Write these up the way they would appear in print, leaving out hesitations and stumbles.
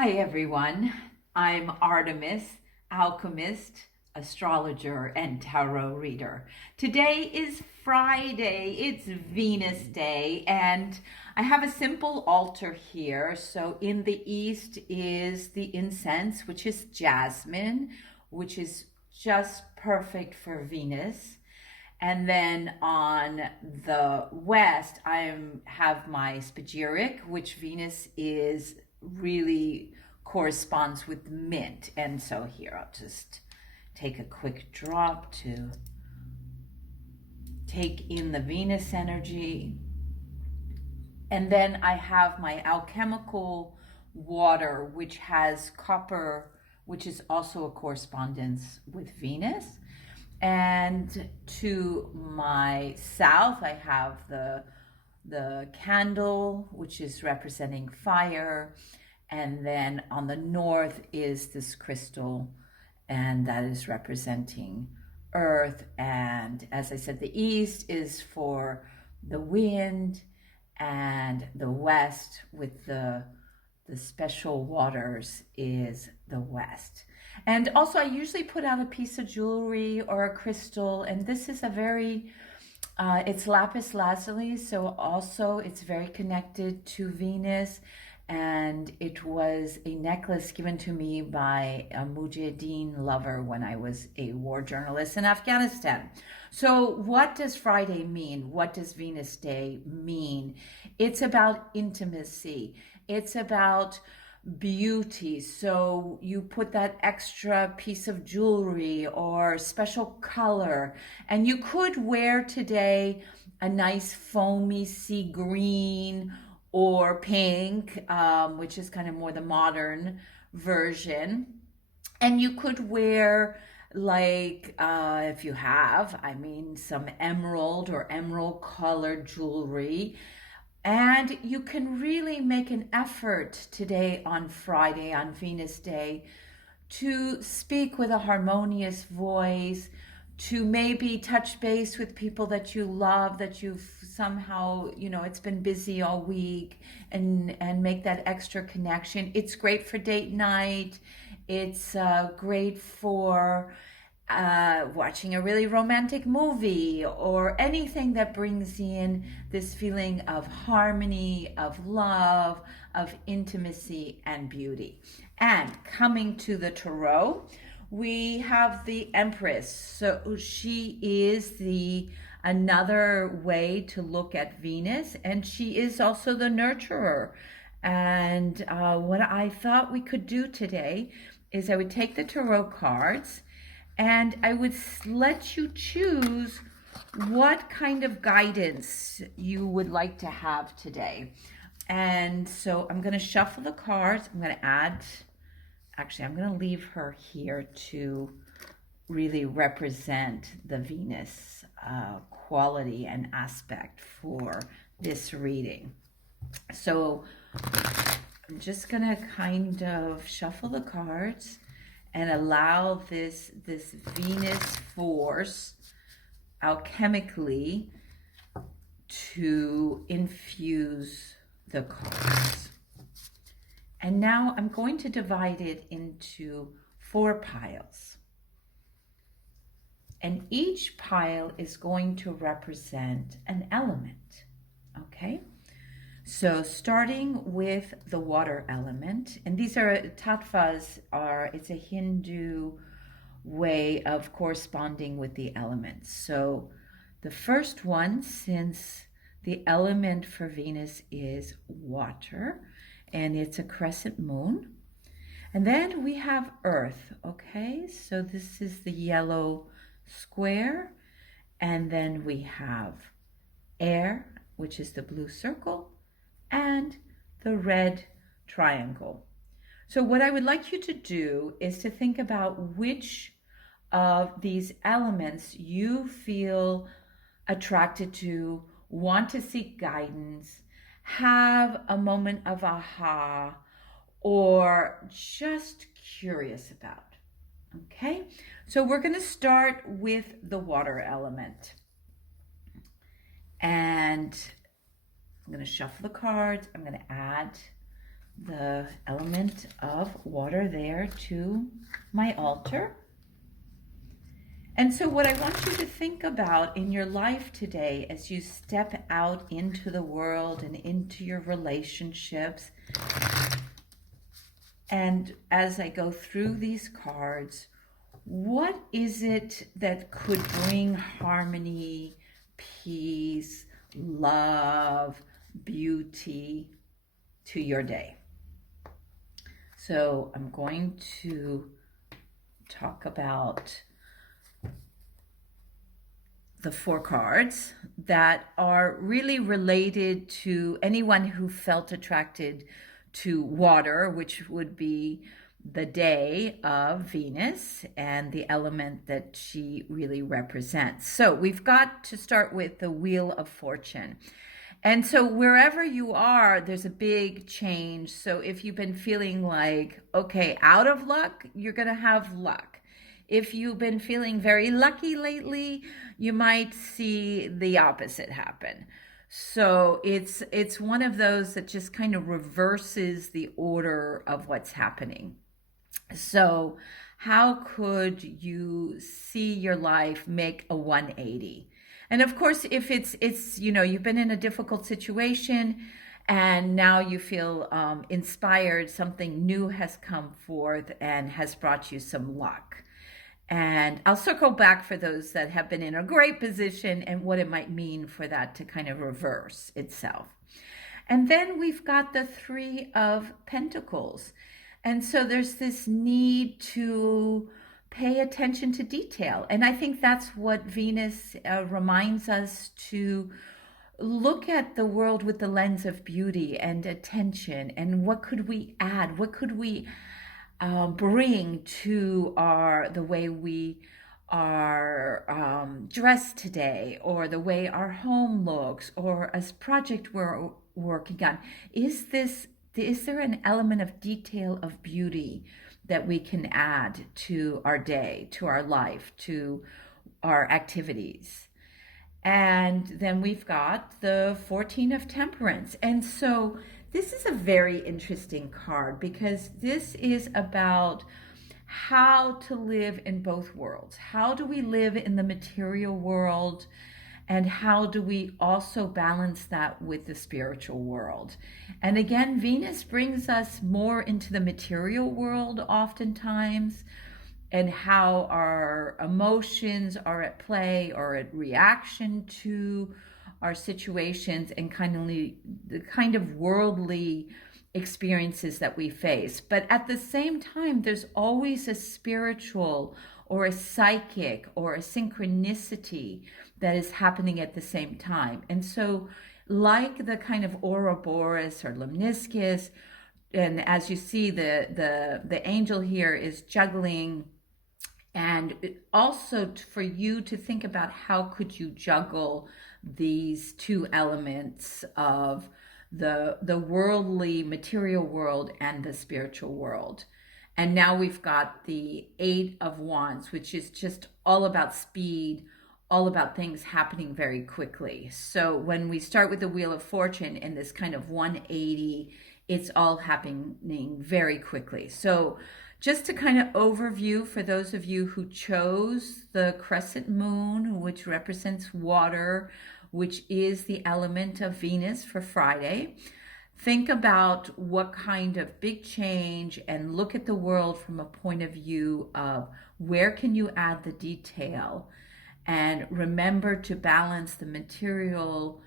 Hi everyone, I'm Artemis, Alchemist, Astrologer, and Tarot Reader. Today is Friday, it's Venus Day, and I have a simple altar here. So in the east is the incense, which is jasmine, which is just perfect for Venus. And then on the west, I have my spagyric, which Venus is really corresponds with mint. And so here, I'll just take a quick drop to take in the Venus energy. And then I have my alchemical water, which has copper, which is also a correspondence with Venus. And to my south, I have the candle, which is representing fire. And then on the north is this crystal, and that is representing earth. And as I said, the east is for the wind, and the west with the special waters is the west. And also I usually put out a piece of jewelry or a crystal, and this is a very it's lapis lazuli, so also it's very connected to Venus. And it was a necklace given to me by a Mujahideen lover when I was a war journalist in Afghanistan. So what does Friday mean? What does Venus Day mean? It's about intimacy. It's about beauty. So you put that extra piece of jewelry or special color, and you could wear today a nice foamy sea green or pink, which is kind of more the modern version. And you could wear like, if you have, some emerald or emerald colored jewelry. And you can really make an effort today on Friday, on Venus Day, to speak with a harmonious voice, to maybe touch base with people that you love, that you've somehow, it's been busy all week, and make that extra connection. It's great for date night. It's great for watching a really romantic movie or anything that brings in this feeling of harmony, of love, of intimacy and beauty. And coming to the tarot, we have the Empress. So she is another way to look at Venus, and she is also the nurturer. And what I thought we could do today is I would take the tarot cards and I would let you choose what kind of guidance you would like to have today. And so I'm going to shuffle the cards. I'm going to leave her here to really represent the Venus quality and aspect for this reading. So I'm just going to kind of shuffle the cards and allow this Venus force alchemically to infuse the cards. And now I'm going to divide it into 4 piles. And each pile is going to represent an element, okay? So starting with the water element, and these are tattvas, it's a Hindu way of corresponding with the elements. So the first one, since the element for Venus is water, and it's a crescent moon. And then we have earth, okay? So this is the yellow square. And then we have air, which is the blue circle, and the red triangle. So what I would like you to do is to think about which of these elements you feel attracted to, want to seek guidance, have a moment of aha, or just curious about. Okay, so we're going to start with the water element. And I'm going to shuffle the cards. I'm going to add the element of water there to my altar. And so what I want you to think about in your life today as you step out into the world and into your relationships, and as I go through these cards, what is it that could bring harmony, peace, love, beauty to your day? So I'm going to talk about the 4 cards that are really related to anyone who felt attracted to water, which would be the day of Venus and the element that she really represents. So we've got to start with the Wheel of Fortune. And so wherever you are, there's a big change. So if you've been feeling like, okay, out of luck, you're going to have luck. If you've been feeling very lucky lately, you might see the opposite happen. So it's one of those that just kind of reverses the order of what's happening. So how could you see your life make a 180? And of course, if it's you've been in a difficult situation and now you feel inspired, something new has come forth and has brought you some luck. And I'll circle back for those that have been in a great position and what it might mean for that to kind of reverse itself. And then we've got the 3 of Pentacles. And so there's this need to pay attention to detail. And I think that's what Venus reminds us to look at the world with the lens of beauty and attention. And what could we add? What could we bring to the way we are dressed today, or the way our home looks, or a project we're working on? Is there an element of detail, of beauty that we can add to our day, to our life, to our activities? And then we've got the 14 of Temperance. And so this is a very interesting card because this is about how to live in both worlds. How do we live in the material world, and how do we also balance that with the spiritual world? And again, Venus brings us more into the material world oftentimes, and how our emotions are at play or at reaction to our situations, and the kind of worldly experiences that we face. But at the same time, there's always a spiritual or a psychic or a synchronicity that is happening at the same time. And so like the kind of Ouroboros or Lemniscus, and as you see, the angel here is juggling. And also for you to think about how could you juggle these 2 elements of the worldly material world and the spiritual world. And now we've got the 8 of Wands, which is just all about speed, all about things happening very quickly. So when we start with the Wheel of Fortune in this kind of 180, it's all happening very quickly. So just to kind of overview for those of you who chose the crescent moon, which represents water, which is the element of Venus for Friday, think about what kind of big change, and look at the world from a point of view of where can you add the detail, and remember to balance the material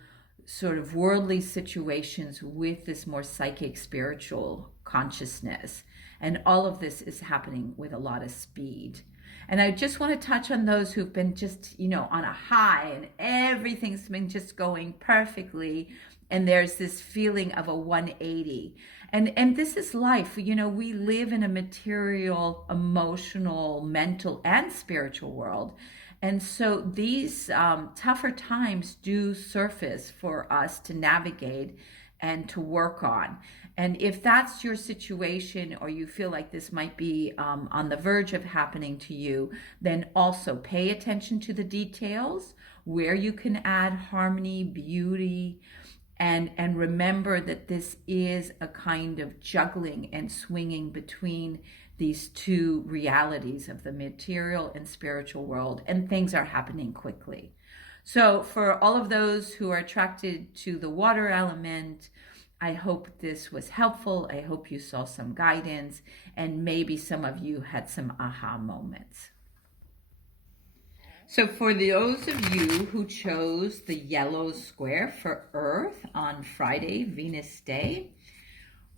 sort of worldly situations with this more psychic spiritual consciousness. And all of this is happening with a lot of speed. And I just want to touch on those who've been just, on a high and everything's been just going perfectly. And there's this feeling of a 180. And this is life. We live in a material, emotional, mental, and spiritual world. And so these tougher times do surface for us to navigate and to work on. And if that's your situation, or you feel like this might be on the verge of happening to you, then also pay attention to the details, where you can add harmony, beauty, and remember that this is a kind of juggling and swinging between these two realities of the material and spiritual world, and things are happening quickly. So for all of those who are attracted to the water element, I hope this was helpful. I hope you saw some guidance, and maybe some of you had some aha moments. So for those of you who chose the yellow square for Earth on Friday, Venus Day,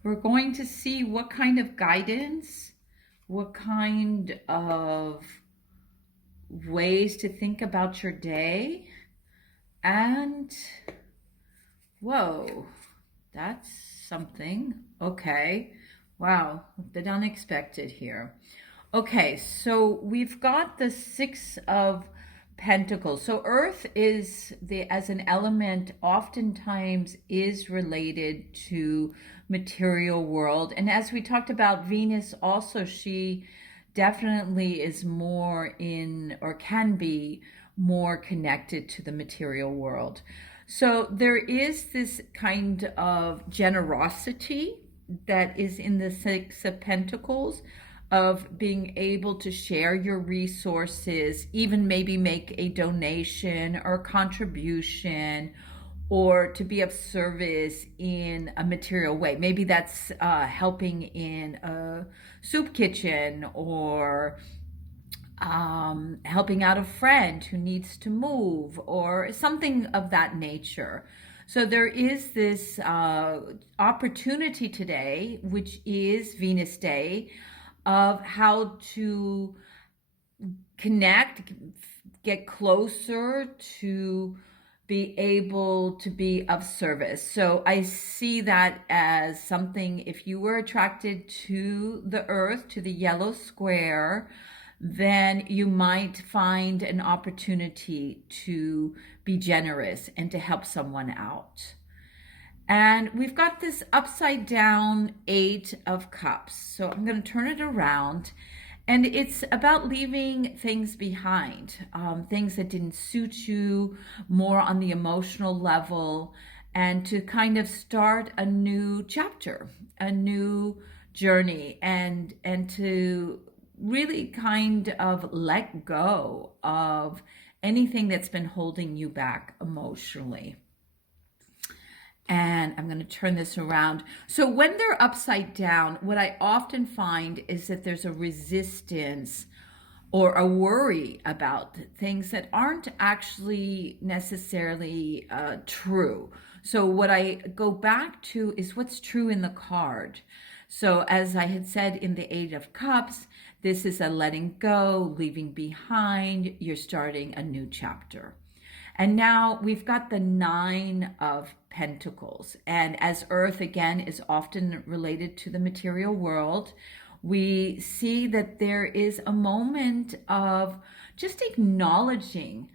we're going to see what kind of guidance, what kind of ways to think about your day, and whoa, that's something. Okay, wow, a bit unexpected here. Okay, so we've got the Six of Pentacles. So Earth is as an element oftentimes is related to material world. And as we talked about Venus also, she definitely is more in, or can be more connected to the material world. So there is this kind of generosity that is in the Six of Pentacles, of being able to share your resources, even maybe make a donation or contribution, or to be of service in a material way. Maybe that's helping in a soup kitchen, or helping out a friend who needs to move, or something of that nature. So there is this opportunity today, which is Venus Day, of how to connect, get closer, to be able to be of service. So I see that as something, if you were attracted to the Earth, to the yellow square, then you might find an opportunity to be generous and to help someone out. And we've got this upside down Eight of Cups. So I'm going to turn it around. And it's about leaving things behind, things that didn't suit you, more on the emotional level, and to kind of start a new chapter, a new journey, and to really kind of let go of anything that's been holding you back emotionally. And I'm going to turn this around. So when they're upside down, what I often find is that there's a resistance or a worry about things that aren't actually necessarily true. So what I go back to is what's true in the card. So as I had said in the Eight of Cups, this is a letting go, leaving behind, you're starting a new chapter. And now we've got the Nine of Pentacles. And as Earth, again, is often related to the material world, we see that there is a moment of just acknowledging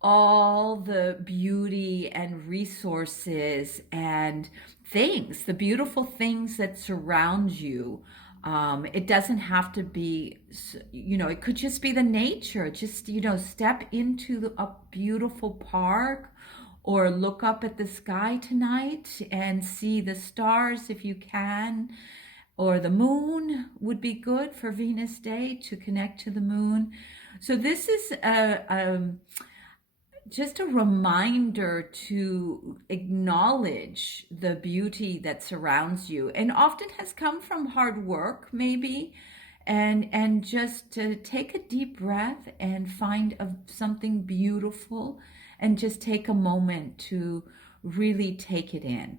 all the beauty and resources and things, the beautiful things that surround you. It doesn't have to be, it could just be the nature. Just, step into a beautiful park, or look up at the sky tonight and see the stars if you can. Or the moon would be good for Venus Day, to connect to the moon. So this is just a reminder to acknowledge the beauty that surrounds you, and often has come from hard work, maybe, and just to take a deep breath and find something beautiful, and just take a moment to really take it in.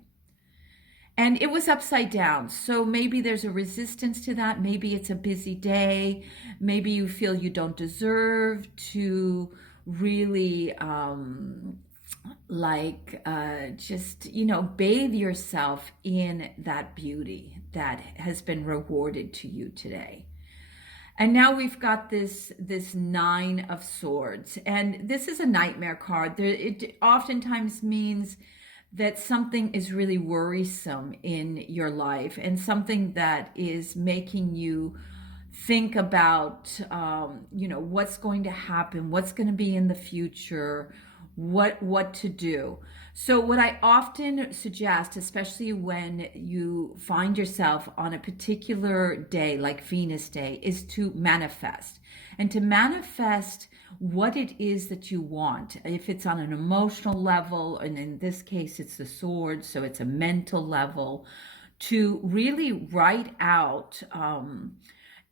And it was upside down, so maybe there's a resistance to that. Maybe it's a busy day. Maybe you feel you don't deserve to really just bathe yourself in that beauty that has been rewarded to you today. And now we've got this Nine of Swords, and this is a nightmare card. It oftentimes means that something is really worrisome in your life, and something that is making you think about, what's going to happen, what's going to be in the future, what to do. So, what I often suggest, especially when you find yourself on a particular day, like Venus Day, is to manifest. And to manifest what it is that you want. If it's on an emotional level, and in this case, it's the sword, so it's a mental level, to really write out.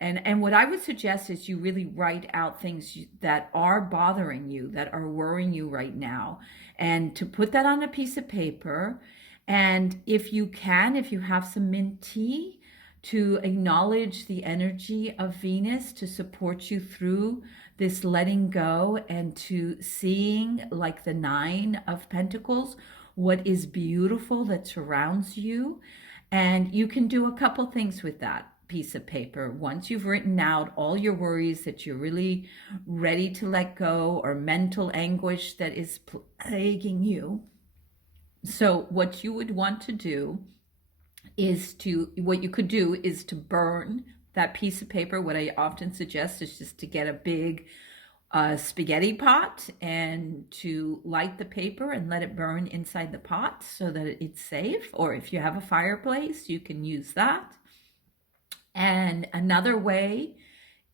And what I would suggest is you really write out things that are bothering you, that are worrying you right now, and to put that on a piece of paper. And if you can, if you have some mint tea, to acknowledge the energy of Venus to support you through this letting go and to seeing, like the Nine of Pentacles, what is beautiful that surrounds you. And you can do a couple things with that piece of paper. Once you've written out all your worries that you're really ready to let go, or mental anguish that is plaguing you. So what you would want to do is what you could do is to burn that piece of paper. What I often suggest is just to get a big spaghetti pot and to light the paper and let it burn inside the pot so that it's safe. Or if you have a fireplace, you can use that. And another way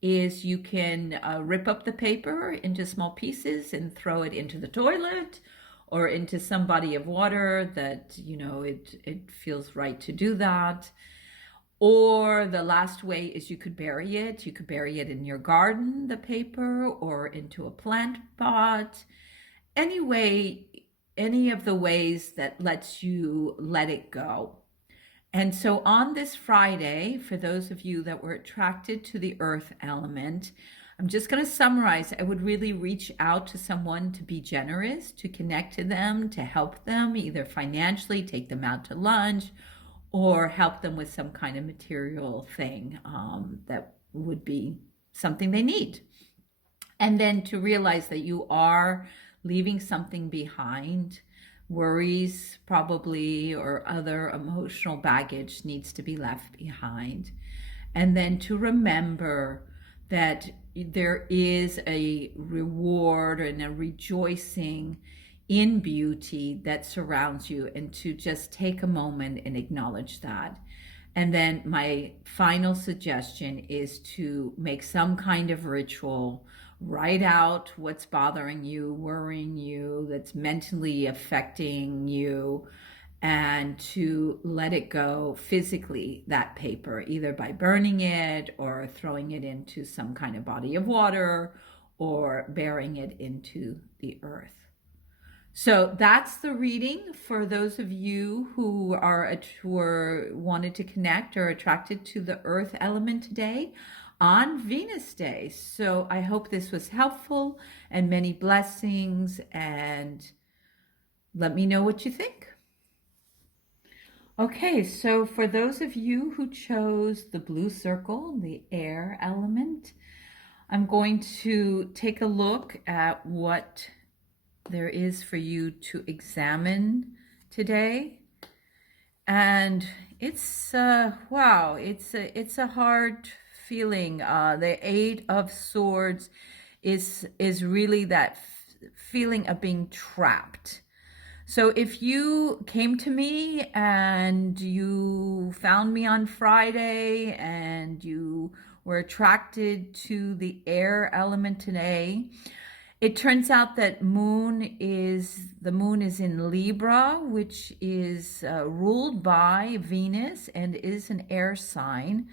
is you can rip up the paper into small pieces and throw it into the toilet or into some body of water that, it feels right to do that. Or the last way is you could bury it. You could bury it in your garden, the paper, or into a plant pot. Anyway, any of the ways that lets you let it go. And so on this Friday, for those of you that were attracted to the earth element, I'm just going to summarize. I would really reach out to someone to be generous, to connect to them, to help them, either financially, take them out to lunch, or help them with some kind of material thing that would be something they need. And then to realize that you are leaving something behind. Worries probably, or other emotional baggage needs to be left behind. And then to remember that there is a reward and a rejoicing in beauty that surrounds you, and to just take a moment and acknowledge that. And then my final suggestion is to make some kind of ritual. Write out what's bothering you, worrying you, that's mentally affecting you, and to let it go physically, that paper, either by burning it or throwing it into some kind of body of water or burying it into the earth. So that's the reading for those of you who wanted to connect or attracted to the earth element today on Venus Day. So I hope this was helpful, and many blessings, and let me know what you think. Okay, so for those of you who chose the blue circle, the air element, I'm going to take a look at what there is for you to examine today. And it's wow, it's a hard feeling. The Eight of Swords is really that feeling of being trapped. So if you came to me and you found me on Friday and you were attracted to the air element today, it turns out that the moon is in Libra, which is ruled by Venus and is an air sign.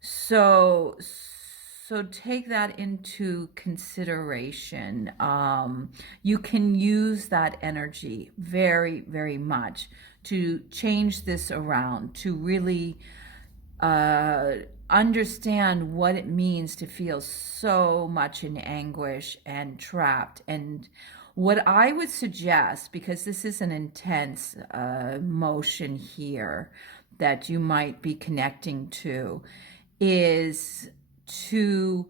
So take that into consideration. You can use that energy very, very much to change this around, to really understand what it means to feel so much in anguish and trapped. And what I would suggest, because this is an intense motion here that you might be connecting to, is to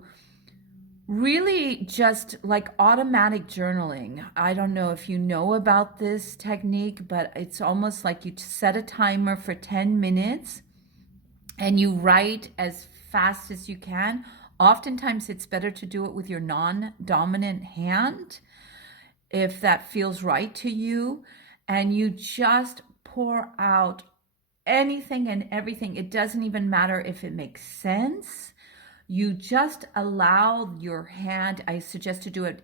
really just like automatic journaling. I don't know if you know about this technique, but it's almost like you set a timer for 10 minutes and you write as fast as you can. Oftentimes it's better to do it with your non-dominant hand if that feels right to you. and you just pour out anything and everything. It doesn't even matter if it makes sense. You just allow your hand, I suggest to do it,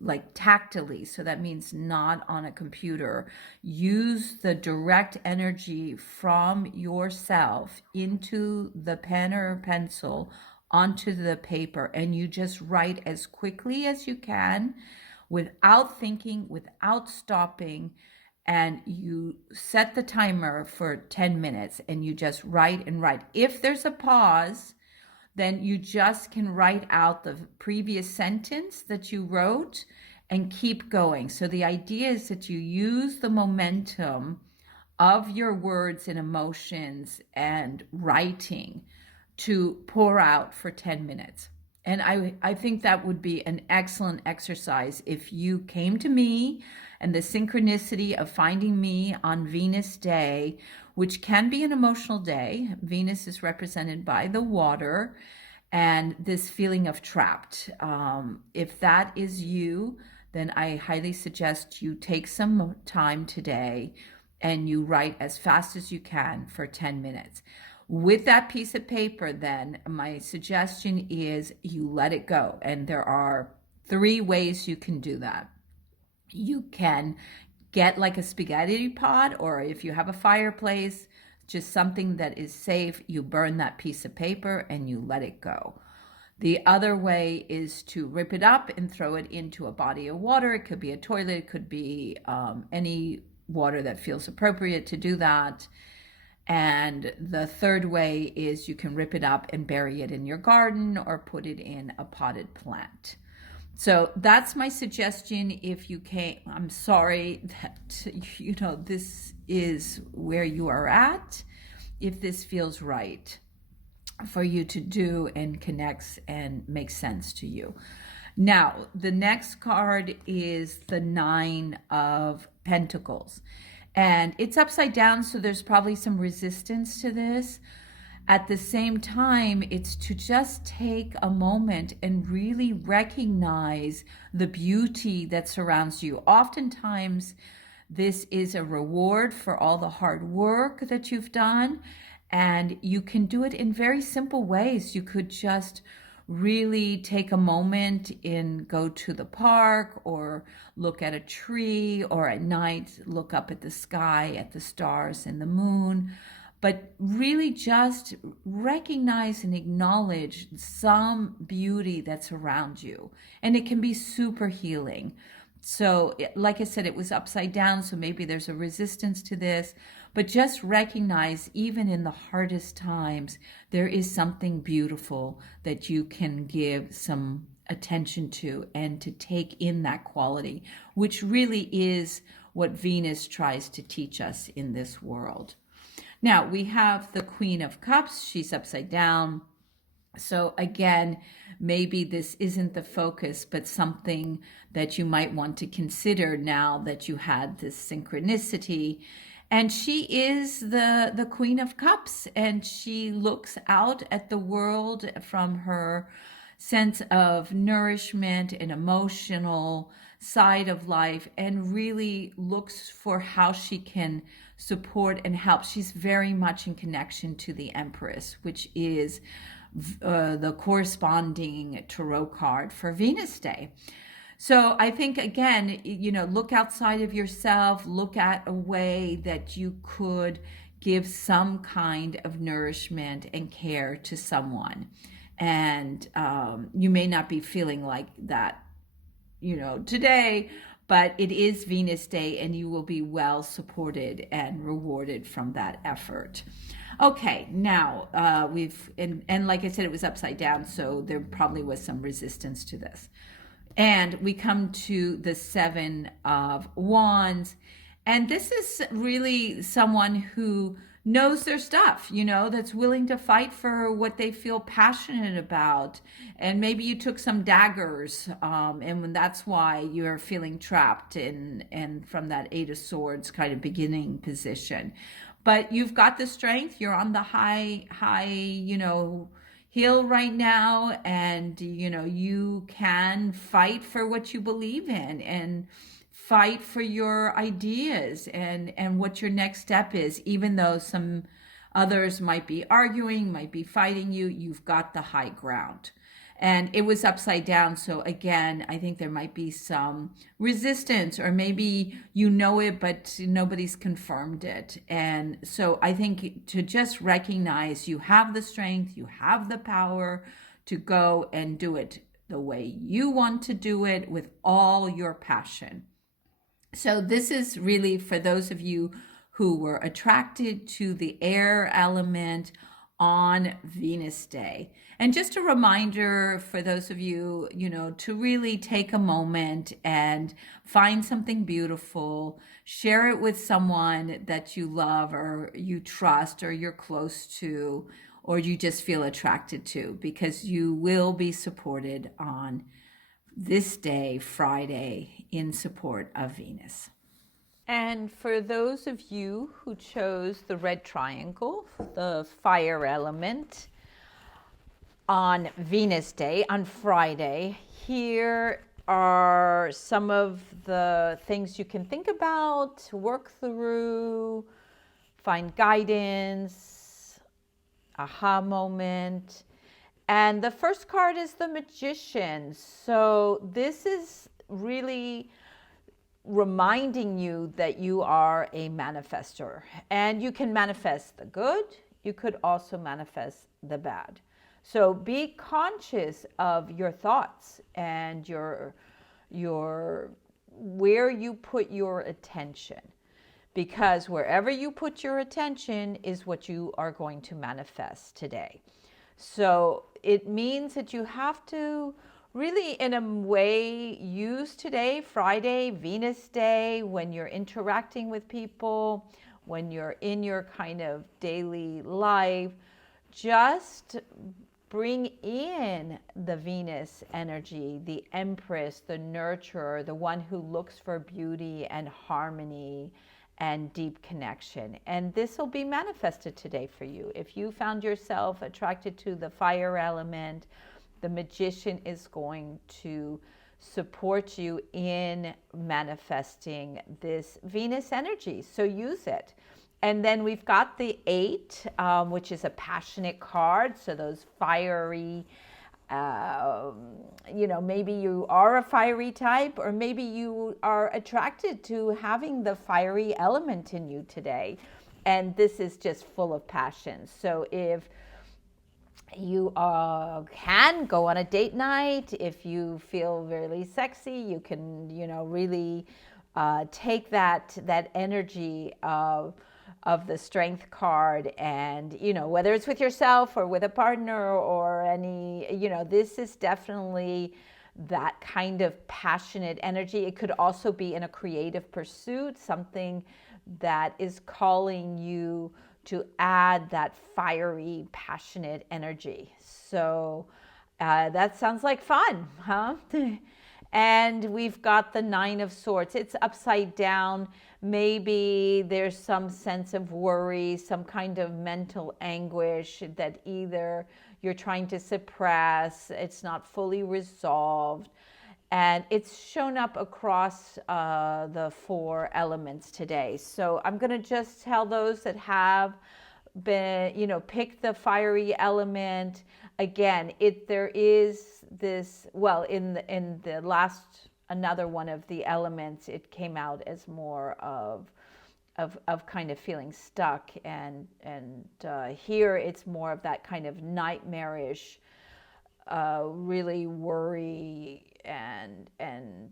like tactily. So that means not on a computer. Use the direct energy from yourself into the pen or pencil onto the paper, and you just write as quickly as you can without thinking, without stopping. And you set the timer for 10 minutes and you just write and write. If there's a pause, then you just can write out the previous sentence that you wrote and keep going. So the idea is that you use the momentum of your words and emotions and writing to pour out for 10 minutes. And I think that would be an excellent exercise if you came to me, and the synchronicity of finding me on Venus Day, which can be an emotional day. Venus is represented by the water and this feeling of trapped. If that is you, then I highly suggest you take some time today and you write as fast as you can for 10 minutes. With that piece of paper, then, my suggestion is you let it go. And there are 3 ways you can do that. You can get like a spaghetti pot, or if you have a fireplace, just something that is safe, you burn that piece of paper and you let it go. The other way is to rip it up and throw it into a body of water. It could be a toilet, it could be any water that feels appropriate to do that. And the third way is you can rip it up and bury it in your garden or put it in a potted plant. So that's my suggestion. If you can't, I'm sorry that, this is where you are at. If this feels right for you to do and connects and makes sense to you. Now, the next card is the 9 of Pentacles. And it's upside down, so there's probably some resistance to this. At the same time, it's to just take a moment and really recognize the beauty that surrounds you. Oftentimes, this is a reward for all the hard work that you've done, and you can do it in very simple ways. You could just really take a moment and go to the park or look at a tree, or at night look up at the sky, at the stars and the moon. But really just recognize and acknowledge some beauty that's around you. And it can be super healing. So like I said, it was upside down, so maybe there's a resistance to this. But just recognize, even in the hardest times, there is something beautiful that you can give some attention to and to take in that quality, which really is what Venus tries to teach us in this world. Now, we have the Queen of Cups. She's upside down. So again, maybe this isn't the focus, but something that you might want to consider now that you had this synchronicity. And she is the Queen of Cups, and she looks out at the world from her sense of nourishment and emotional side of life, and really looks for how she can support and help. She's very much in connection to the Empress, which is the corresponding tarot card for Venus Day. So I think, again, look outside of yourself, look at a way that you could give some kind of nourishment and care to someone. And you may not be feeling like that, today, but it is Venus Day, and you will be well supported and rewarded from that effort. Okay, now and like I said, it was upside down, so there probably was some resistance to this. And we come to the 7 of Wands, and this is really someone who knows their stuff, that's willing to fight for what they feel passionate about. And maybe you took some daggers, and that's why you're feeling trapped and from that 8 of Swords kind of beginning position. But you've got the strength. You're on the high, hill right now, and you can fight for what you believe in and fight for your ideas and what your next step is. Even though some others might be arguing, might be fighting you, you've got the high ground. And it was upside down. So again, I think there might be some resistance, or maybe you know it, but nobody's confirmed it. And so I think to just recognize you have the strength, you have the power to go and do it the way you want to do it with all your passion. So this is really for those of you who were attracted to the air element on Venus Day. And just a reminder for those of you, to really take a moment and find something beautiful, share it with someone that you love or you trust or you're close to, or you just feel attracted to, because you will be supported on this day, Friday, in support of Venus. And for those of you who chose the red triangle, the fire element, on Venus Day, on Friday, here are some of the things you can think about, work through, find guidance, aha moment. And the first card is the Magician. So this is really reminding you that you are a manifestor, and you can manifest the good. You could also manifest the bad. So be conscious of your thoughts and your where you put your attention, because wherever you put your attention is what you are going to manifest today. So it means that you have to really, in a way, use today, Friday, Venus Day, when you're interacting with people, when you're in your kind of daily life, just bring in the Venus energy, the Empress, the nurturer, the one who looks for beauty and harmony and deep connection. And this will be manifested today for you. If you found yourself attracted to the fire element, the Magician is going to support you in manifesting this Venus energy. So use it. And then we've got the 8, which is a passionate card. So those fiery, maybe you are a fiery type, or maybe you are attracted to having the fiery element in you today. And this is just full of passion. So if you can go on a date night, if you feel really sexy, you can, really take that energy of the Strength card, and whether it's with yourself or with a partner or any, this is definitely that kind of passionate energy. It could also be in a creative pursuit, something that is calling you to add that fiery, passionate energy. So that sounds like fun, huh? And we've got the 9 of Swords. It's upside down. Maybe there's some sense of worry, some kind of mental anguish that either you're trying to suppress, it's not fully resolved. And it's shown up across the 4 elements today. So I'm going to just tell those that have been, pick the fiery element. Again, there is this, well, in the last, another one of the elements, it came out as more of kind of feeling stuck, and here it's more of that kind of nightmarish, really worry and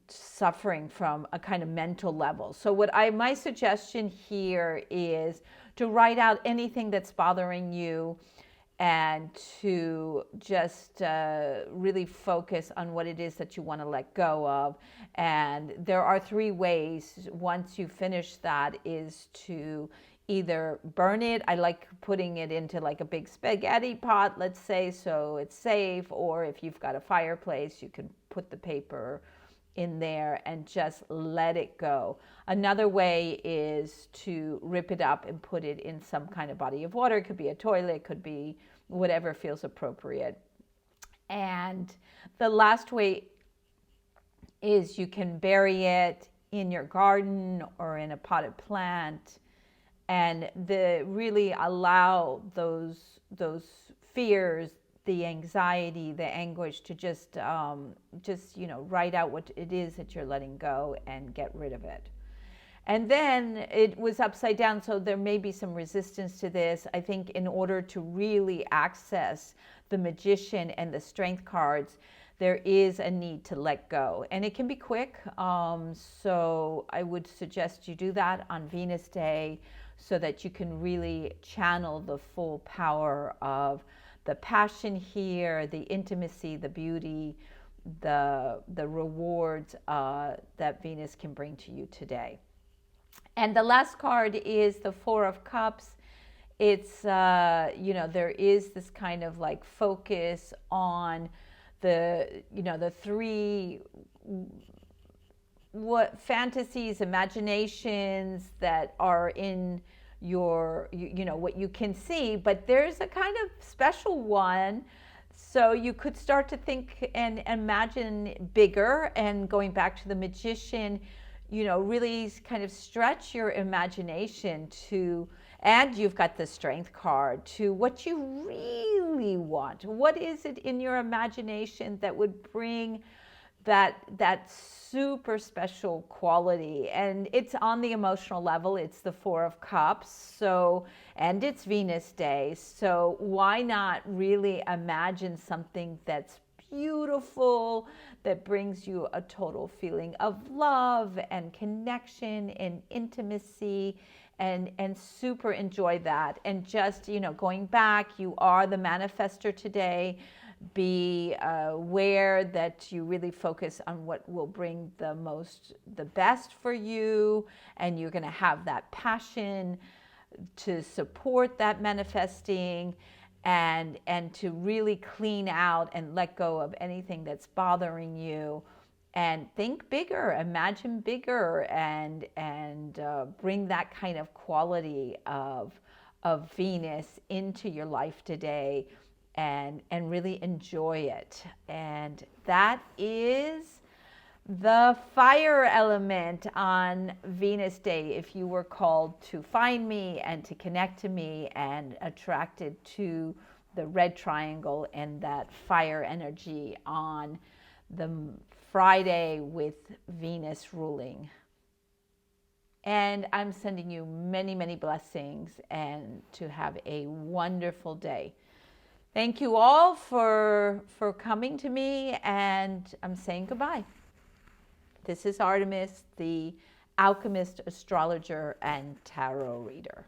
suffering from a kind of mental level. So my suggestion here is to write out anything that's bothering you, and to just really focus on what it is that you want to let go of. And there are 3 ways, once you finish that, is to either burn it. I like putting it into like a big spaghetti pot, let's say, so it's safe. Or if you've got a fireplace, you can put the paper in there and just let it go. Another way is to rip it up and put it in some kind of body of water. It could be a toilet, it could be whatever feels appropriate. And the last way is you can bury it in your garden or in a potted plant, and really allow those fears, the anxiety, the anguish to just write out what it is that you're letting go and get rid of it. And then it was upside down, so there may be some resistance to this. I think in order to really access the Magician and the Strength cards, there is a need to let go. And it can be quick, so I would suggest you do that on Venus Day so that you can really channel the full power of the passion here, the intimacy, the beauty, the rewards that Venus can bring to you today. And the last card is the Four of Cups. It's, there is this kind of like focus on the three fantasies, imaginations that are in your, what you can see, but there's a kind of special one. So you could start to think and imagine bigger, and going back to the Magician, really kind of stretch your imagination to, and you've got the Strength card, to what you really want. What is it in your imagination that would bring that super special quality? And it's on the emotional level. It's the Four of Cups, and it's Venus Day. So why not really imagine something that's beautiful, that brings you a total feeling of love and connection and intimacy, and super enjoy that. And just, going back, you are the manifester today. Be aware that you really focus on what will bring the best for you, and you're going to have that passion to support that manifesting, and to really clean out and let go of anything that's bothering you, and think bigger, imagine bigger, and bring that kind of quality of Venus into your life today, and really enjoy it. And that is the fire element on Venus Day. If you were called to find me and to connect to me and attracted to the red triangle and that fire energy on the Friday with Venus ruling. And I'm sending you many, many blessings, and to have a wonderful day. Thank you all for coming to me, and I'm saying goodbye. This is Artemis, the Alchemist, Astrologer, and Tarot Reader.